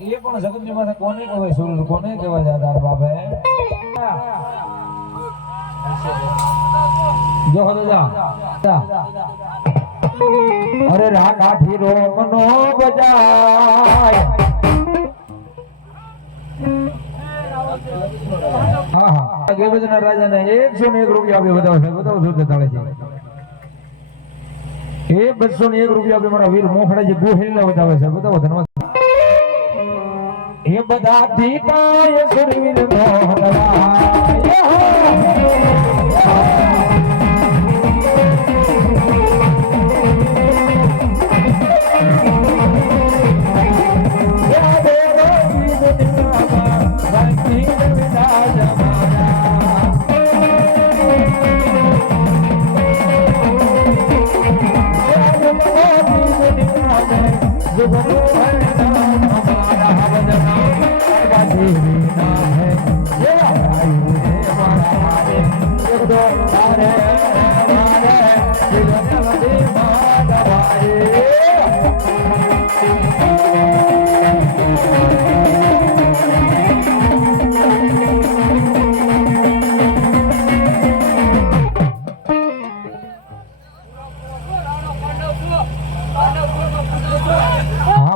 એ પણ જગતની માથે કોને કહેવાય સુર કોને કહેવાય દાદાર બાપે જો હો જા અરે રાકાઠી રોમનો બજાય હા હા ગેબજના રાજાને 101 રૂપિયા આપી બતાવો જોતે તાળે છે એ 201 રૂપિયા આપી મારા વીર મોખડાજી ગોહિલને બતાવે છે બતાવો ધન્યવાદ એ બધા દીપાય સુરવીર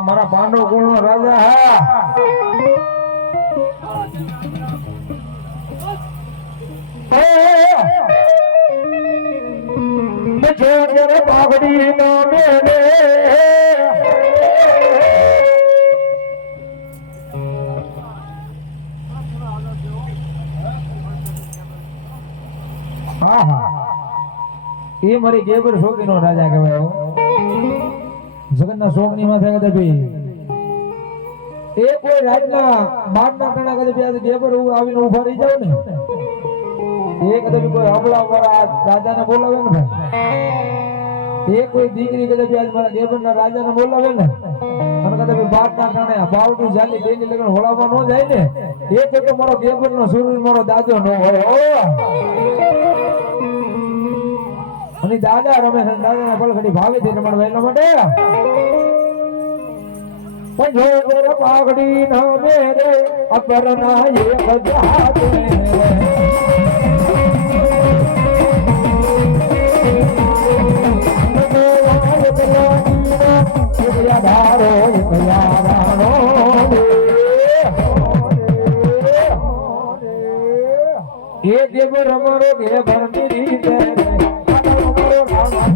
મારા પાંડવ કુળ નો રાજા હે બાગડી નો મેલે એ મારી ગેબર શોકી નો રાજા કહેવાય જગતના શોક ની માથે કદે એ કોઈ રાજના બારના કણા કદે ગેબર આવીને ઉભા રહી જાવ ને એ કદે કોઈ હમલા વાળા રાજાને બોલાવે ને ભાઈ એ કોઈ દીકરી કદે આજ મારા ગેબરના રાજાને બોલાવે ને અને કદે બારના કણા બાવડું જાલી દેની લગન હોળાવા ન જાય ને એ તો મારો ગેબરનો સુરવીર મારો દાદો ન હોય ઓ અને દાદા રમેશ દાદાના પલખડી ભાવે છે રમણવા એટલા માટે પંજોર પાઘડી ન મેરે અપરના એક જાતે ધારો યારાનો એ દેવ રમણો કે ભરતી રીતે રામ